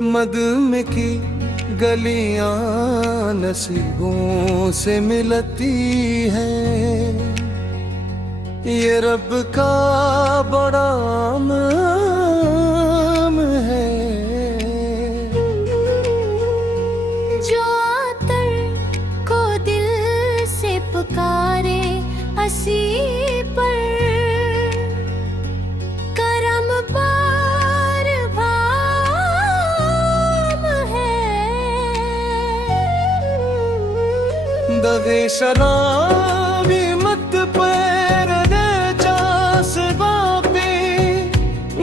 मद में की गलियां नसीबों से मिलती हैं, ये रब का बड़ा नाम है। जो आतर को दिल से पुकारे असी पर करम बार भाम है। दगे शराबी मत पैर दे चास बापी,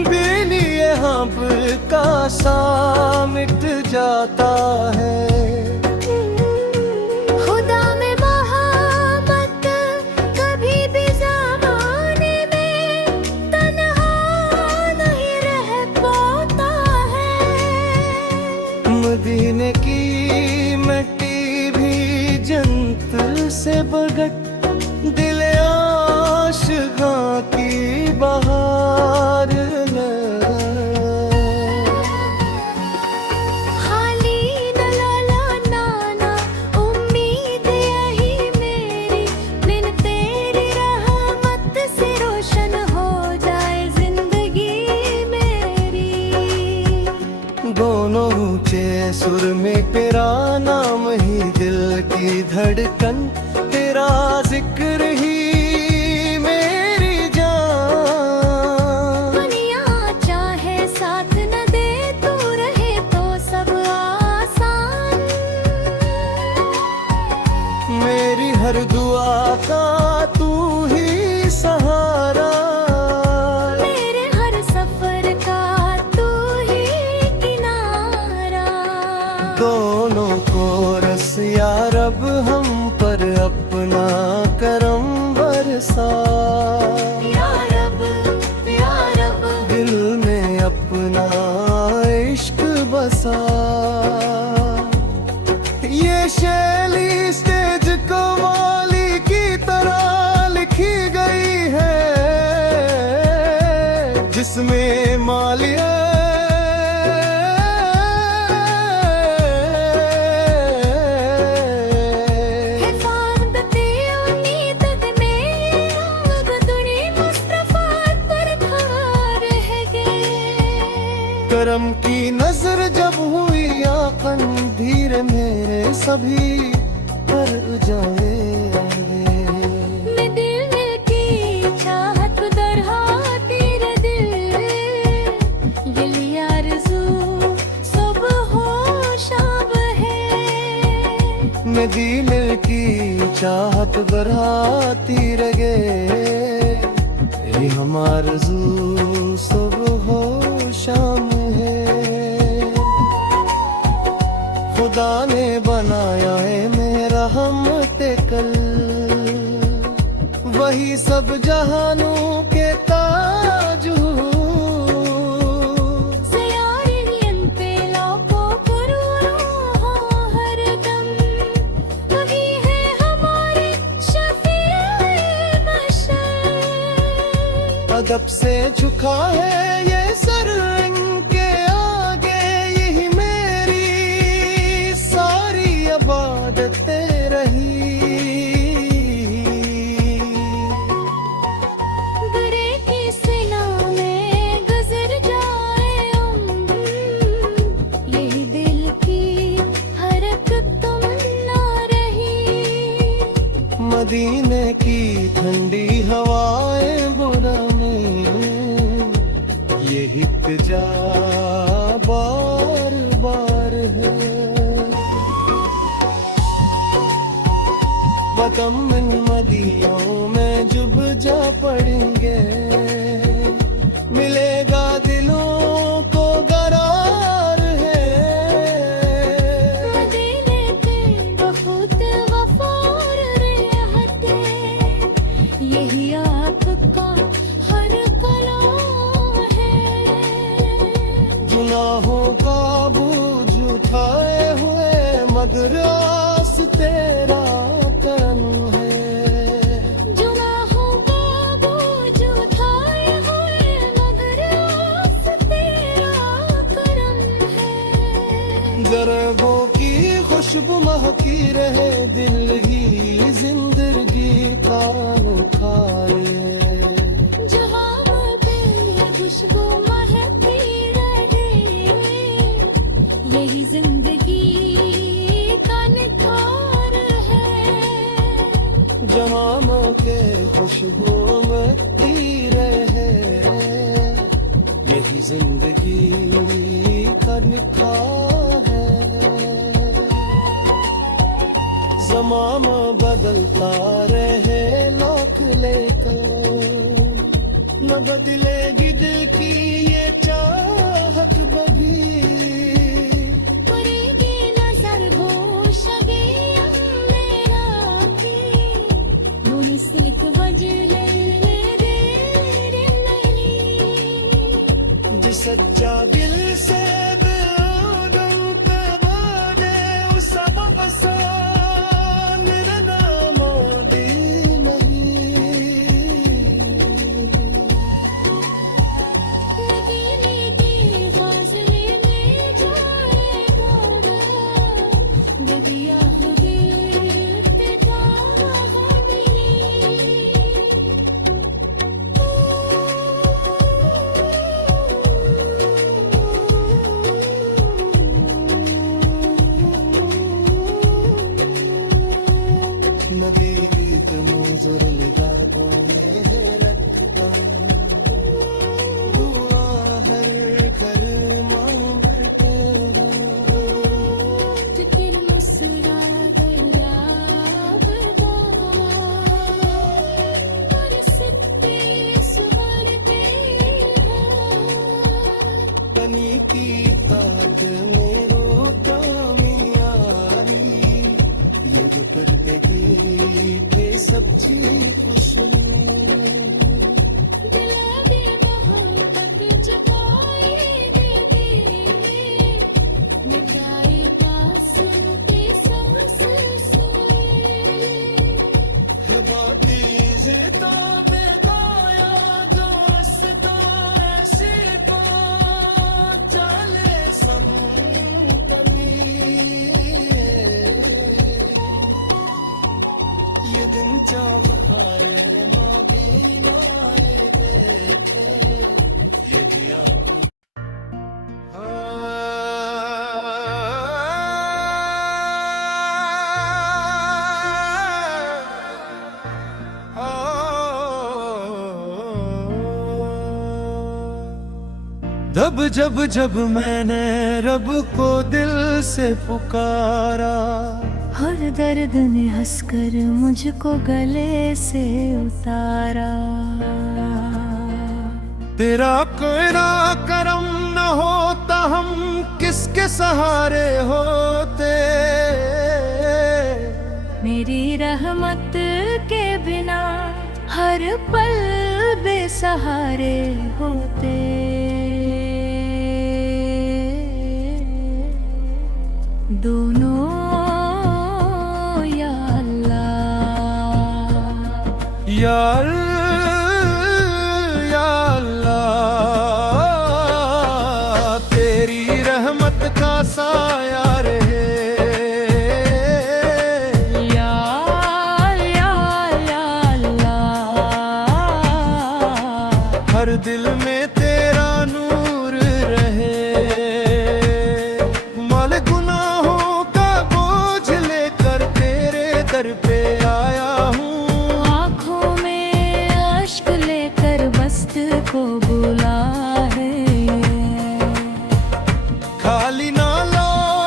दिलिए हब का सा मिट जाता है। खुदा में मोहब्बत कभी भी ज़माने में तन्हा नहीं रह पाता है। मदीने की मिट्टी भी जन्नत से बगट, दिल आशिक़ां की बहार है। खाली न लौला नाना उम्मीद यही मेरी, बिन तेरी रहमत से रोशन हो जाए जिंदगी मेरी। दोनों ऊंचे सुर में तेरा नाम ही दिल की धड़कन, तेरा जिक्र ही मेरी जान। दुनिया चाहे साथ न दे, तू रहे तो सब आसान। मेरी हर दुआ का तू ही सहारा, मेरे हर सफर का तू ही किनारा। दोनों को रस या रब हम पर अपना करम बरसा। या रब, या रब, दिल में अपना इश्क बसा। ये शैली स्टेज कव्वाली की तरह लिखी गई है, जिसमें मालिया हिफाज़ते उम्मीद में रंग दुनी मुस्तफ़ा पर था रह गए। करम की नजर जब हुई आकन, धीरे मेरे सभी पर जाए। मैं दिल की चाहत दरहा तेरे दिल, ये लिया आरज़ू सुबह हो शाम है। मैं दिल की चाहत बढ़ाती रहे, ये हमार आरज़ू सुबह हो शाम है। खुदा ने बनाया है मेरा हमते कल, वही सब जहानों के ताज हूँ। सयारियन पे लाखों करोड़ों हो हर दम, वही है हमारे शफ़ीए बशर। अदब से झुका है ये सर इनके आगे, यही मेरी सारी इबादतें रही। बुरे की सिला में गुजर जाए उम्र, यही दिल की हरकत तमन्ना रही। मदीने की ठंडी हवाएं बुरा में, ये हिल्जा बार बार है। वतन मदियों में जुब जा पड़ेंगे, मिलेगा दिलों को करार है। मदीने के बहुत वफार रहते, यही आपका हर कलाम है। गुनाहों का बोझ उठाए हुए मगर आस तेरा करम है। गुनाहों का बोझ उठाए हुए मगर आस तेरा करम है। खुशबू महकी रहे, दिल ही जिंदगी का अनोखा है। जहाँ पे खुशबू महकती रहे, यही जिंदगी का निखार है। जहाँ मौके खुशबू महकती रहे, यही जिंदगी का निखार है। ज़माना बदलता रहे लाख लेकर, न बदलेगी दिल की ये चाहत कभी। करेगी नजर होशगे मेरा की, नूनी सिल्क वजह रे नली। जिस सच्चा दिल से नबीत मुजुर निगाहों में रखता, दुआ हर कर मांगते हो। फिर मुस्कुरा गया बता, और सिक्के सुवरते हैं। तनी की तात में रोता मियारी, ये पर पे सब्जी खुशबू। दिला दे मोहब्बत जगाए दे, मिटाए पास के सांस सोए। बादी जिता बेदाया दोस्ता ऐसी तो चले संतमी। ये दिन चाहता रे नागिनाए देखे, ये दिया तू। जब जब जब मैंने रब को दिल से पुकारा, हर दर्द ने हंसकर मुझको गले से उतारा। तेरा कोई ना करम न होता, हम किसके सहारे होते। मेरी रहमत के बिना हर पल बेसहारे होते। दोनों या अल्लाह, या अल्लाह, तेरी रहमत का साया रहे। या अल्लाह, हर दिल में तेरा नूर रहे। माल गुनाहों का बोझ लेकर तेरे दर पे आया हूँ। आँखों में अश्क लेकर मस्त को बुला है। खाली ना लौट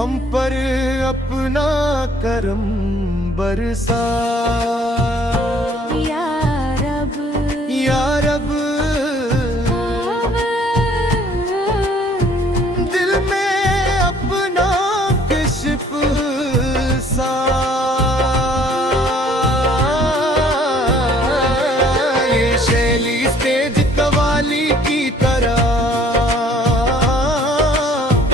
हम पर अपना करम बरसा। या रब या रब दिल में अपना कशिफ सा। ये शैली स्टेज कवाली की तरह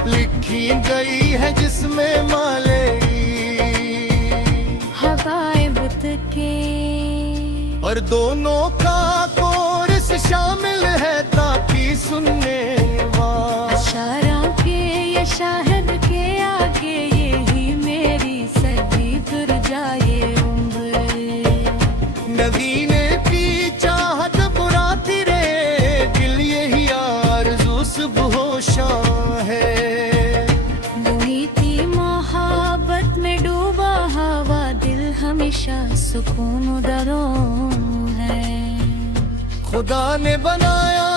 लिखी गई है जिसमें माले हवाए बुत के और दोनों का कोरस शामिल है ताकि सुनने वाला शारा के या शाहिद के आगे यही मेरी सदी फिर जाए उम्र। नगीने की चाहत बुराती रे दिल यही आरज़ू सुबह शाम है। वही थी मोहब्बत में डूबा हवा दिल हमेशा सुकून दरों है। खुदा ने बनाया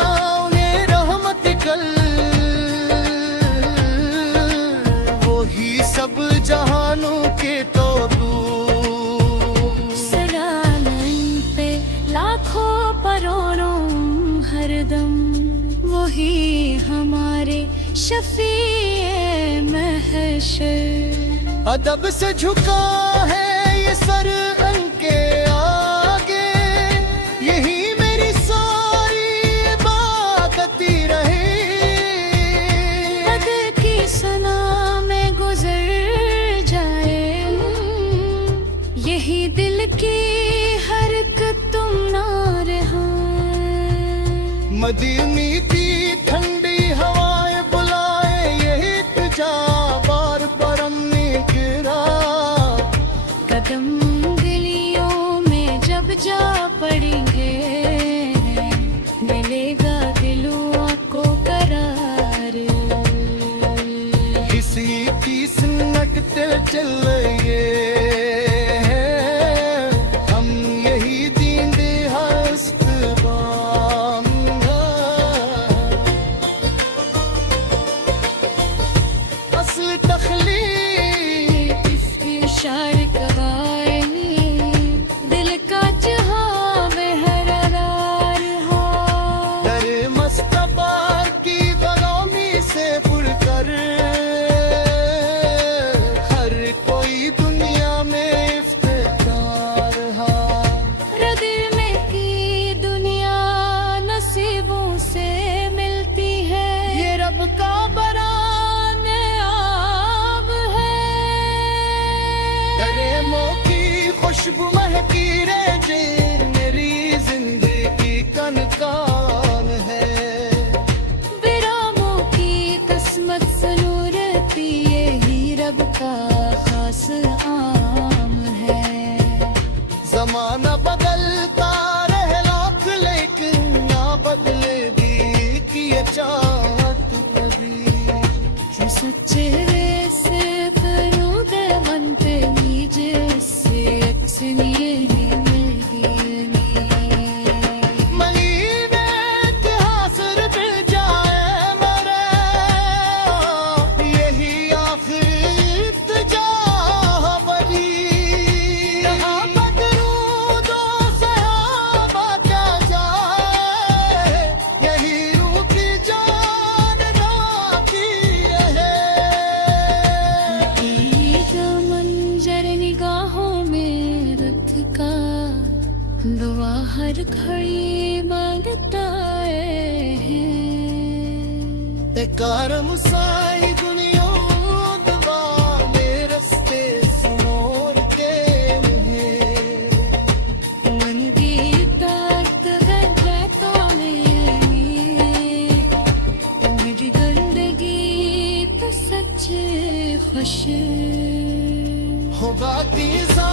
उन्हें रहमत कल वही सब जहानों के तो दूर। सलामन पे लाखों करोड़ों हरदम वही हमारे शफीए महशर। अदब से झुका है ये सर उनके आगे यही मेरी सारी इबादती रहे। बदर की सना में गुजर जाए यही दिल की हरकत तुम ना रहा। मदीनी की ठंडी हवाएं बुलाए यही तुझा बार बार हमने गिरा। कदम गलियों में जब जा पड़ेंगे मिलेगा दिलों को करार। किसी की सुन्नत चल ये हम यही दीन दे हस्त असल तखलीक इसके शार कराए दिल का जहां बेहरार हो। दर मस्तबार की गलामी से पुरकर हर कोई दुनिया में इफ्तिखार हा। दिल में की दुनिया नसीबों से मिलती है ये रब का बराने आब है। दरेमो की खुशबू महकी रे जे मेरी जिंदगी का निकान है। बिरामों की किस्मत सनूरती यही रब का खास आम है। जमाना बदलता रहे लाख लेकिन ना बदले दी कि ये चाहत कभी। जो सच्चे से फरूद मन पे नीचे से अक्सनिए महीने के हासिल मिल जाए मरे यही आखिर इत्तिजा बनी। यहाँ बदरूद और सहाबा क्या जाए यही रूह की जान राती है। मंजर निगाहों में रख का दुआ हर घड़ी मांगता है। ते कारम साई दुनिया दबा मेरे रस्ते सुनोर के मुहे। मन की ताकत है तो मेरी गंदगी तो सच खुश हो बाकी सा